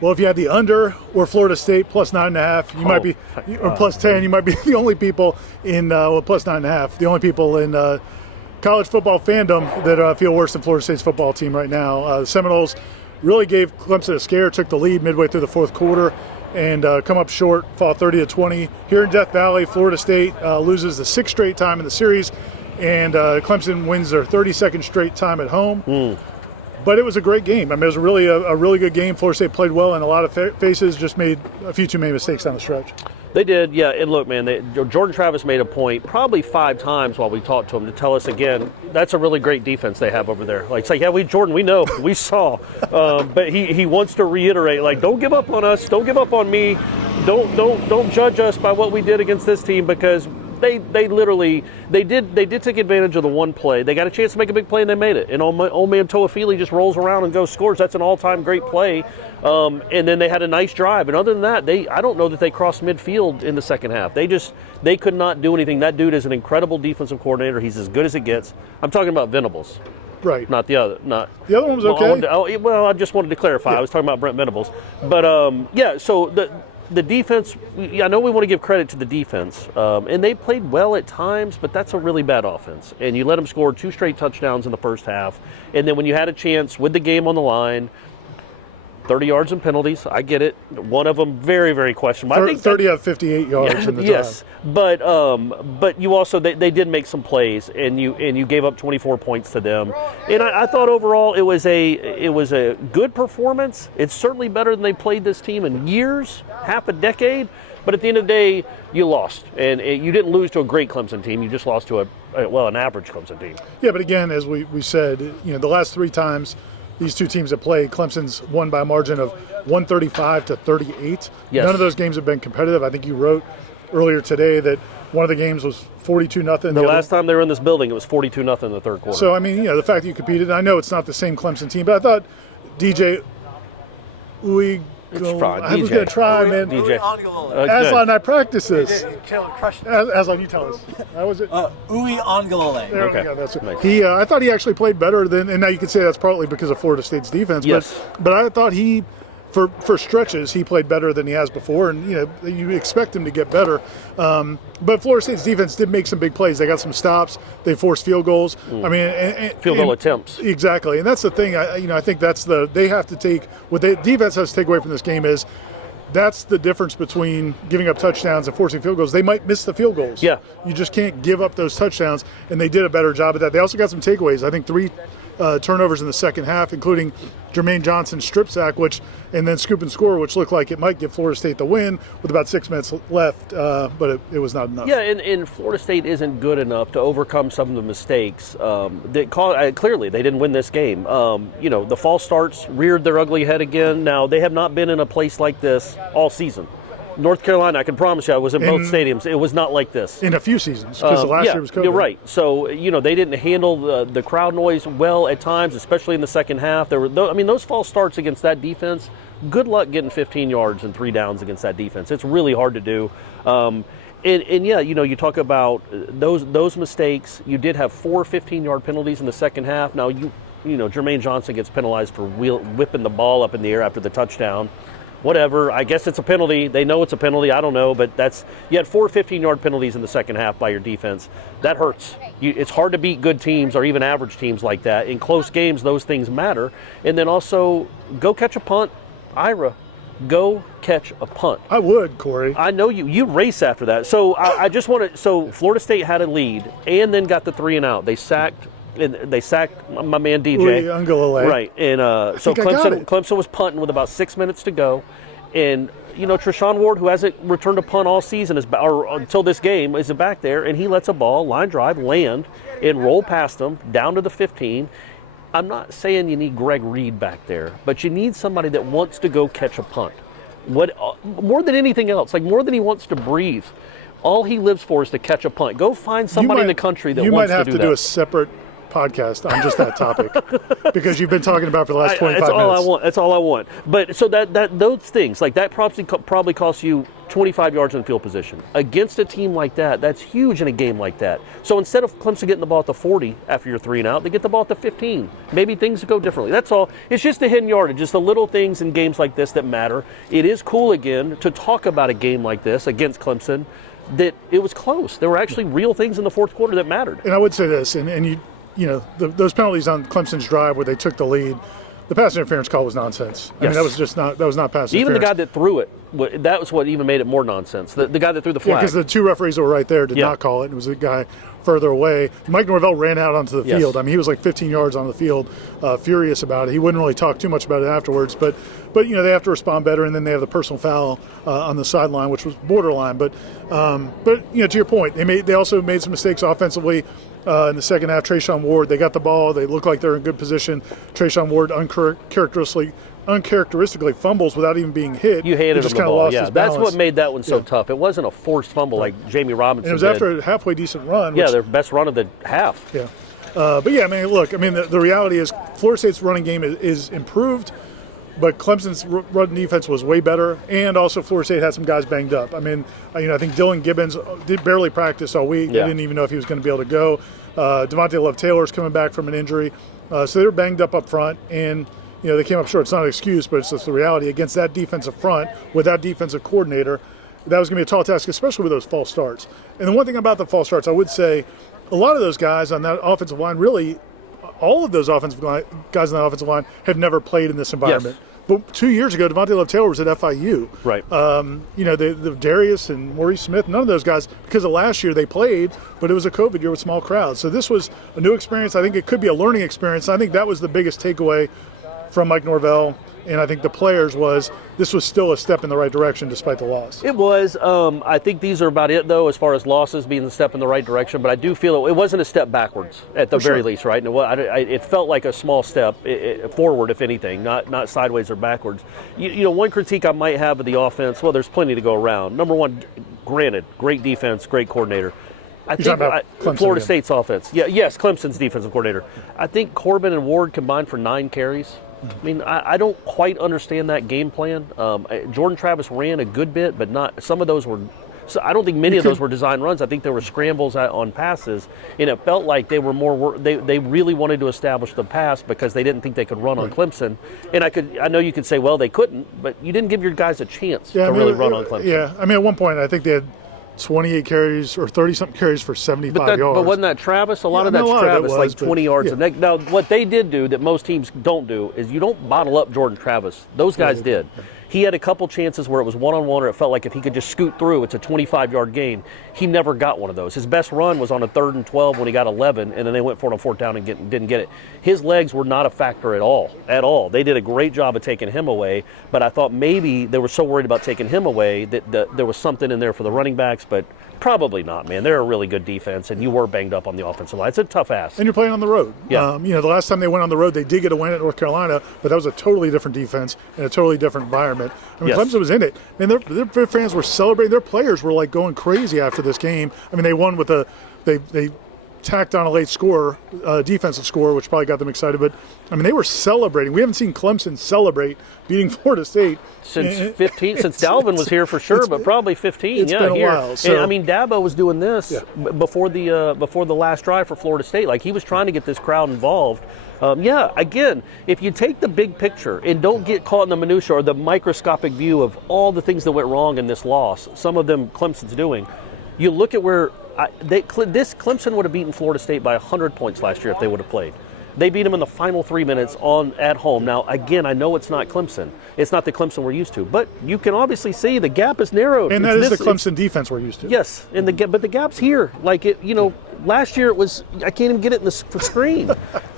Well, if you had the under or Florida State plus 9.5, you might be, or plus 10, you might be the only people in plus 9.5, the only people in college football fandom that feel worse than Florida State's football team right now. The Seminoles really gave Clemson a scare, took the lead midway through the fourth quarter, and come up short, fall 30-20. Here in Death Valley, Florida State loses the sixth straight time in the series, and Clemson wins their 32nd straight time at home. But it was a great game. I mean, it was really a really good game. Florida State played well in a lot of faces, just made a few too many mistakes down the stretch. They did, yeah. And look, man, Jordan Travis made a point probably 5 times while we talked to him to tell us again, that's a really great defense they have over there. Like, it's like, yeah, Jordan, we know, we saw. But he wants to reiterate, like, don't give up on us, don't give up on me, don't judge us by what we did against this team, because they did take advantage of the one play. They got a chance to make a big play and they made it. And old man Toafili just rolls around and goes scores. That's an all-time great play. And then they had a nice drive. And other than that, I don't know that they crossed midfield in the second half. They could not do anything. That dude is an incredible defensive coordinator. He's as good as it gets. I'm talking about Venables. Right. Not the other. The other one was okay. I just wanted to clarify. Yeah. I was talking about Brent Venables. But, so the defense, I know we want to give credit to the defense, and they played well at times, but that's a really bad offense. And you let them score 2 straight touchdowns in the first half, and then when you had a chance with the game on the line, 30 yards and penalties, I get it. One of them very, very questionable. I think 30 out of 58 yards in the yes, drive. But you also they did make some plays, and you gave up 24 points to them. And I thought overall it was a good performance. It's certainly better than they played this team in years, half a decade. But at the end of the day, you lost, and you didn't lose to a great Clemson team. You just lost to an average Clemson team. Yeah, but again, as we said, the last 3 times these two teams have played, Clemson's won by a margin of 135-38. Yes. None of those games have been competitive. I think you wrote earlier today that one of the games was 42-0. The last time they were in this building, it was 42-0 in the third quarter. So, I mean, the fact that you competed, I know it's not the same Clemson team, but I thought DJ It's fine. I was going to try, man. DJ. Aslan, I practice this. Aslan, you tell us. How was it? Uwe Angelole. There we go. That's it. I thought he actually played better than, and now you could say that's partly because of Florida State's defense. Yes. But I thought he, for stretches, he played better than he has before, and you expect him to get better. But Florida State's defense did make some big plays. They got some stops. They forced field goals. I mean, field goal attempts. Exactly, and that's the thing. I think that's they have to take what the defense has to take away from this game is that's the difference between giving up touchdowns and forcing field goals. They might miss the field goals. Yeah, you just can't give up those touchdowns, and they did a better job of that. They also got some takeaways. I think 3 turnovers in the second half, including Jermaine Johnson's strip sack, and then scoop and score, which looked like it might give Florida State the win with about 6 minutes left, but it was not enough. Yeah, and Florida State isn't good enough to overcome some of the mistakes. Clearly, they didn't win this game. The false starts reared their ugly head again. Now, they have not been in a place like this all season. North Carolina, I can promise you, I was in both stadiums. It was not like this. In a few seasons, because the last year was COVID. You're right. So, they didn't handle the crowd noise well at times, especially in the second half. Those false starts against that defense, good luck getting 15 yards and 3 downs against that defense. It's really hard to do. You talk about those mistakes. You did have 4 15-yard penalties in the second half. Now, Jermaine Johnson gets penalized for whipping the ball up in the air after the touchdown. Whatever, I guess it's a penalty. They know it's a penalty. I don't know, but you had 4 15-yard penalties in the second half by your defense. That hurts. It's hard to beat good teams or even average teams like that. In close games, those things matter. And then also, go catch a punt. Ira, go catch a punt. I would, Corey. I know you race after that. So I just want to. So Florida State had a lead and then got the 3 and out. They sacked my man DJ. Right. And so Clemson was punting with about 6 minutes to go. And, Treshaun Ward, who hasn't returned a punt all season or until this game, is back there. And he lets a ball, line drive, land, and roll past them down to the 15. I'm not saying you need Greg Reed back there, but you need somebody that wants to go catch a punt. More than anything else, more than he wants to breathe. All he lives for is to catch a punt. Go find somebody in the country that wants to do that. You might have to do a separate podcast on just that topic because you've been talking about for the last 25 minutes. That's all I want. But so that those things, that probably costs you 25 yards in field position. Against a team like that, that's huge in a game like that. So instead of Clemson getting the ball at the 40 after you're 3 and out, they get the ball at the 15. Maybe things go differently. That's all. It's just the hidden yardage, just the little things in games like this that matter. It is cool again to talk about a game like this against Clemson that it was close. There were actually real things in the fourth quarter that mattered. And I would say this, those penalties on Clemson's drive where they took the lead, the pass interference call was nonsense. I mean, that was not pass interference. Even the guy that threw it, that was what even made it more nonsense. The guy that threw the flag. Yeah, because the 2 referees that were right there did not call it. It was a guy further away. Mike Norvell ran out onto the field. I mean, he was like 15 yards on the field, furious about it. He wouldn't really talk too much about it afterwards, but they have to respond better, and then they have the personal foul on the sideline, which was borderline. But to your point, they also made some mistakes offensively. In the second half, Trayshawn Ward, they got the ball. They look like they're in good position. Trayshawn Ward uncharacteristically fumbles without even being hit. You hated him the ball. Yeah, that's what made that one so tough. It wasn't a forced fumble like Jamie Robinson and it was after a halfway decent run. Their best run of the half. Yeah. The reality is Florida State's running game is improved, but Clemson's run defense was way better, and also Florida State had some guys banged up. I mean, I think Dylan Gibbons did barely practice all week. They didn't even know if he was going to be able to go. Devontae Love-Taylor's coming back from an injury. So they were banged up front, and they came up short. It's not an excuse, but it's just the reality. Against that defensive front, with that defensive coordinator, that was going to be a tall task, especially with those false starts. And the one thing about the false starts, I would say, a lot of those guys on that offensive line, really, all of those guys on the offensive line have never played in this environment. Yes. But 2 years ago, Devontae Love-Taylor was at FIU. Right. The Darius and Maurice Smith, none of those guys, because of last year they played, but it was a COVID year with small crowds. So this was a new experience. I think it could be a learning experience. I think that was the biggest takeaway from Mike Norvell, and I think the players was this was still a step in the right direction despite the loss. It was. I think these are about it, though, as far as losses being the step in the right direction. But I do feel it wasn't a step backwards at the very least, right? And it felt like a small step forward, if anything, not sideways or backwards. One critique I might have of the offense, well, there's plenty to go around. Number one, granted, great defense, great coordinator. I think Florida State's offense. Yes, Clemson's defensive coordinator. I think Corbin and Ward combined for 9 carries. I mean, I don't quite understand that game plan. Jordan Travis ran a good bit, but not some of those were. So I don't think many of those were design runs. I think there were scrambles on passes, and it felt like they were more. They really wanted to establish the pass because they didn't think they could run on Clemson. And I know you could say, well, they couldn't, but you didn't give your guys a chance to really run on Clemson. Yeah, I mean, at one point, I think they had 28 carries or 30-something carries for 75 yards. But wasn't that Travis? A lot of that's Travis, like 20 yards. Yeah. Now, what they did do that most teams don't do is you don't bottle up Jordan Travis. Those guys did. He had a couple chances where it was one-on-one, or it felt like if he could just scoot through, it's a 25-yard gain. He never got one of those. His best run was on a 3rd and 12 when he got 11, and then they went for it on 4th down and didn't get it. His legs were not a factor at all. They did a great job of taking him away, but I thought maybe they were so worried about taking him away that there was something in there for the running backs, but probably not, man. They're a really good defense, and you were banged up on the offensive line. It's a tough ask. And you're playing on the road. Yeah. The last time they went on the road, they did get a win at North Carolina, but that was a totally different defense and a totally different environment. I mean, Clemson was in it. And their fans were celebrating. Their players were, like, going crazy after this game. I mean, they won with they tacked on a late score, defensive score, which probably got them excited. But, I mean, they were celebrating. We haven't seen Clemson celebrate beating Florida State since Dalvin was here for sure, but probably 15. It's been a while. So. And, I mean, Dabo was doing this before the last drive for Florida State. Like, he was trying to get this crowd involved. Again, if you take the big picture and don't get caught in the minutia or the microscopic view of all the things that went wrong in this loss, some of them Clemson's doing, you look at where Clemson would have beaten Florida State by 100 points last year if they would have played. They beat them in the final 3 minutes at home. Now, again, I know it's not Clemson. It's not the Clemson we're used to. But you can obviously see the gap is narrowed. And that is the Clemson defense we're used to. Yes, but the gap's here. Like, last year it was, I can't even get it in the screen.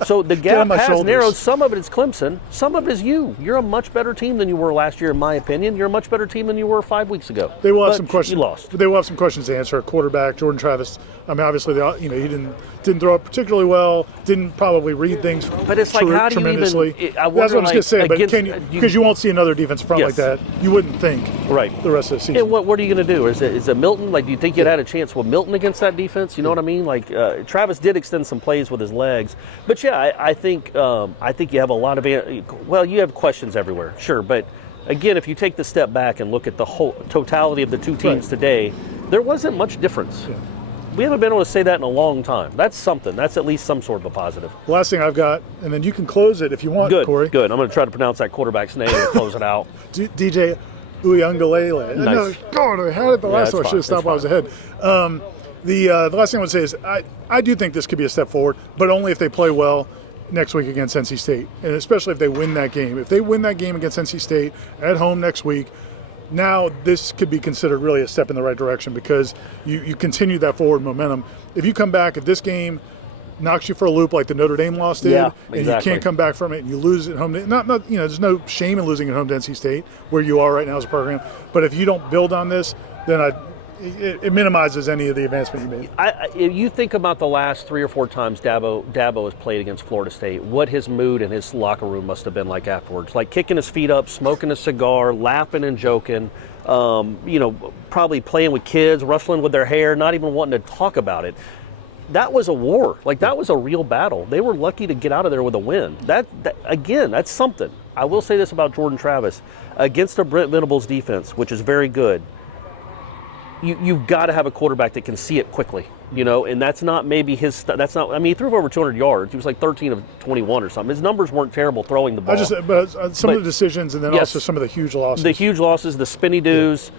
So the gap has narrowed. Some of it is Clemson. Some of it is you. You're a much better team than you were last year, in my opinion. You're a much better team than you were 5 weeks ago. They will have some questions. You lost. They will have some questions to answer. Quarterback, Jordan Travis. I mean, obviously, he didn't throw it particularly well. Didn't probably read things. But it's like, how do you even? That's what I was going to say. But because you won't see another defensive front like that, you wouldn't think. Right. The rest of the season. And what are you going to do? Is it Milton? Like, do you think you'd had a chance with Milton against that defense? You know what I mean? Like, Travis did extend some plays with his legs, but I think you have a lot of you have questions everywhere. Sure, but again, if you take the step back and look at the whole totality of the two teams today, there wasn't much difference. Yeah. We haven't been able to say that in a long time. That's something. That's at least some sort of a positive. Last thing I've got, and then you can close it if you want, Good, Corey. good. I'm going to try to pronounce that quarterback's name and close it out. DJ Uyangalele. Nice. I know, God, I had it the last one. I should have stopped while I was ahead. The last thing I would say is I do think this could be a step forward, but only if they play well next week against NC State, and especially if they win that game. If they win that game against NC State at home next week, now this could be considered really a step in the right direction because you continue that forward momentum. If you come back, if this game knocks you for a loop like the Notre Dame loss did, and you can't come back from it, and you lose at home, there's no shame in losing at home to NC State where you are right now as a program. But if you don't build on this, then it minimizes any of the advancement you made. If you think about the last 3 or 4 times Dabo has played against Florida State, what his mood in his locker room must have been like afterwards. Like kicking his feet up, smoking a cigar, laughing and joking, probably playing with kids, rustling with their hair, not even wanting to talk about it. That was a war. Like, that was a real battle. They were lucky to get out of there with a win. Again, that's something. I will say this about Jordan Travis. Against the Brent Venables defense, which is very good, you've got to have a quarterback that can see it quickly, and that's not maybe his. That's not. I mean, he threw for over 200 yards. He was like 13 of 21 or something. His numbers weren't terrible throwing the ball. But some of the decisions, and then also some of the huge losses. The huge losses, the spinny doos,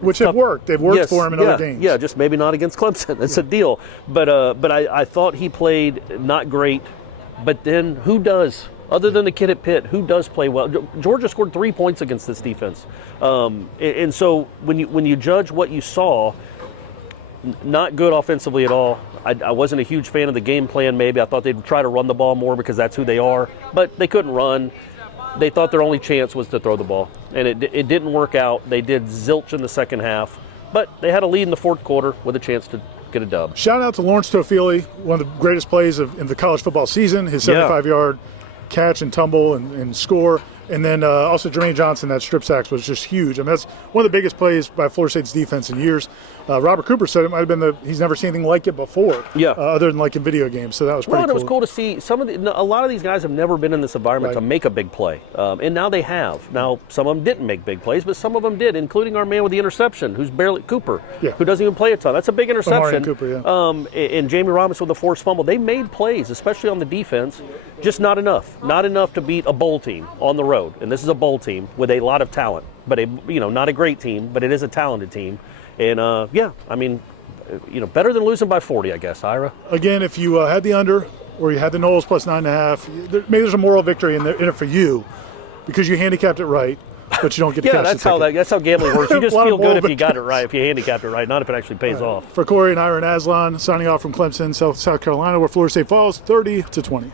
which have worked. They've worked for him in other games. Yeah, just maybe not against Clemson. It's a deal. But I thought he played not great. But then who does? Other than the kid at Pitt, who does play well? Georgia scored 3 points against this defense, and so when you judge what you saw, not good offensively at all. I wasn't a huge fan of the game plan. Maybe I thought they'd try to run the ball more because that's who they are, but they couldn't run. They thought their only chance was to throw the ball, and it didn't work out. They did zilch in the second half, but they had a lead in the fourth quarter with a chance to get a dub. Shout out to Lawrence Toafili, one of the greatest plays in the college football season. His 75-yard catch and tumble and score. And then also Jermaine Johnson, that strip sack was just huge. I mean, that's one of the biggest plays by Florida State's defense in years. Robert Cooper said it might have been he's never seen anything like it before. Other than like in video games. So that was pretty cool. Well, it was cool to see a lot of these guys have never been in this environment to make a big play. And now they have. Now, some of them didn't make big plays, but some of them did, including our man with the interception, who's barely Cooper, who doesn't even play a ton. That's a big interception. Cooper, and Jamie Robinson with the forced fumble. They made plays, especially on the defense, just not enough. Not enough to beat a bowl team on the road. And this is a bowl team with a lot of talent, but not a great team, but it is a talented team. And better than losing by 40, I guess. Ira. Again, if you had the under or you had the Noles plus 9.5, maybe there's a moral victory in it for you because you handicapped it right, but you don't get to cash that's the ticket. that's how gambling works. You just feel good if you got it right, if you handicapped it right, not if it actually pays off. For Corey and Ira and Aslan, signing off from Clemson, South Carolina, where Florida State falls 30-20.